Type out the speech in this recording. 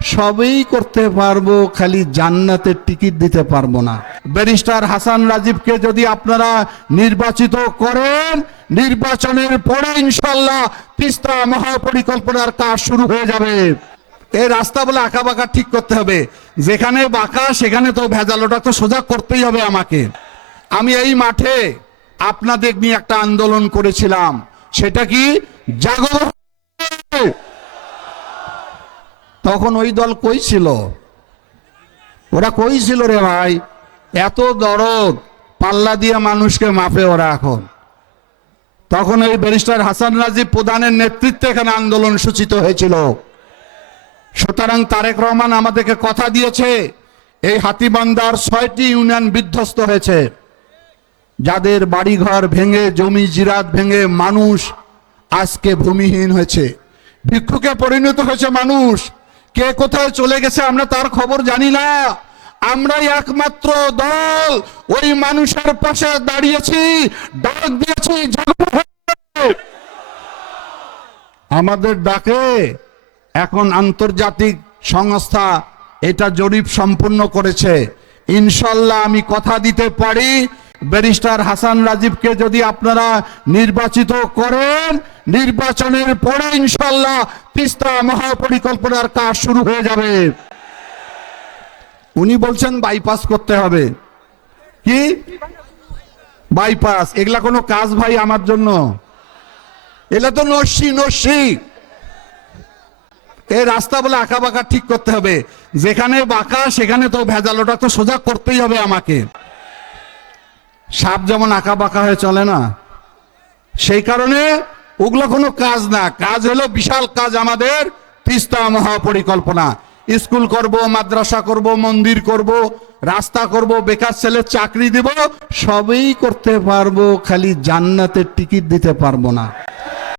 সবই করতে পারবো, খালি জান্নাতের টিকিট দিতে পারবো না। ব্যারিস্টার হাসান রাজীবকে যদি আপনারা নির্বাচিত করেন, নির্বাচনের পরে ইনশাআল্লাহ তিস্তা মহাপরিকল্পনার কাজ শুরু হয়ে যাবে। এই রাস্তা বলে আঁকা বাঁকা ঠিক করতে হবে, যেখানে বাঁকা সেখানে তো ভেজাল, ওটা তো সোজা করতেই হবে আমাকে। আমি এই মাঠে আপনাদের নিয়ে একটা আন্দোলন করেছিলাম, সেটা কি জাগো। তখন ওই দল কই ছিল? ওরা কই ছিল রে ভাই? এত দরদ পাল্লা দিয়ে মানুষকে মাপে ওরা এখন। তখন ওই ব্যারিস্টার হাসান রাজীব প্রধানের নেতৃত্বে এখানে আন্দোলন সূচিত হয়েছিল। সুতরাং তারেক রহমান আমাদেরকে কথা দিয়েছে, এই হাতীবান্ধার 6টি ইউনিয়ন বিধ্বস্ত হয়েছে, যাদের বাড়িঘর ভেঙে, জমি জিরাত ভেঙে মানুষ আজকে ভূমিহীন হয়েছে, ভিক্ষুকে পরিণত হয়েছে মানুষ। কে কোথায় চলে গেছে আমরা তার খবর জানি না। আমরাই একমাত্র দল ওই মানুষের পাশে দাঁড়িয়েছি, ডাক দিয়েছি। আমাদের ডাকে এখন আন্তর্জাতিক সংস্থা এটা জরিপ সম্পূর্ণ করেছে। ইনশাল্লাহ আমি কথা দিতে পারি, ব্যারিস্টার হাসান রাজীবকে যদি আপনারা নির্বাচিত করেন, নির্বাচনের পরে ইনশাল্লাহ তিস্তা মহাপরিকল্পনার কাজ শুরু হয়ে যাবে। উনি বলছেন বাইপাস করতে হবে। কি বাইপাস? এগুলা কোনো কাজ ভাই আমার জন্য? এগুলা তো নস্যি। এই রাস্তা বলে আঁকা বাঁকা ঠিক করতে হবে, যেখানে বাঁকা সেখানে তো ভেজাল, ওটা তো সোজা করতেই হবে আমাকে। সাপ যেমন আঁকা বাঁকা হয়ে চলে না, সেই কারণে ওগুলো কোনো কাজ না। কাজ হলো বিশাল কাজ আমাদের তিস্তা মহাপরিকল্পনা। স্কুল করব, মাদ্রাসা করব, মন্দির করব, রাস্তা করব, বেকার ছেলের চাকরি দিব, সবই করতে পারবো, খালি জান্নাতের টিকিট দিতে পারবো না।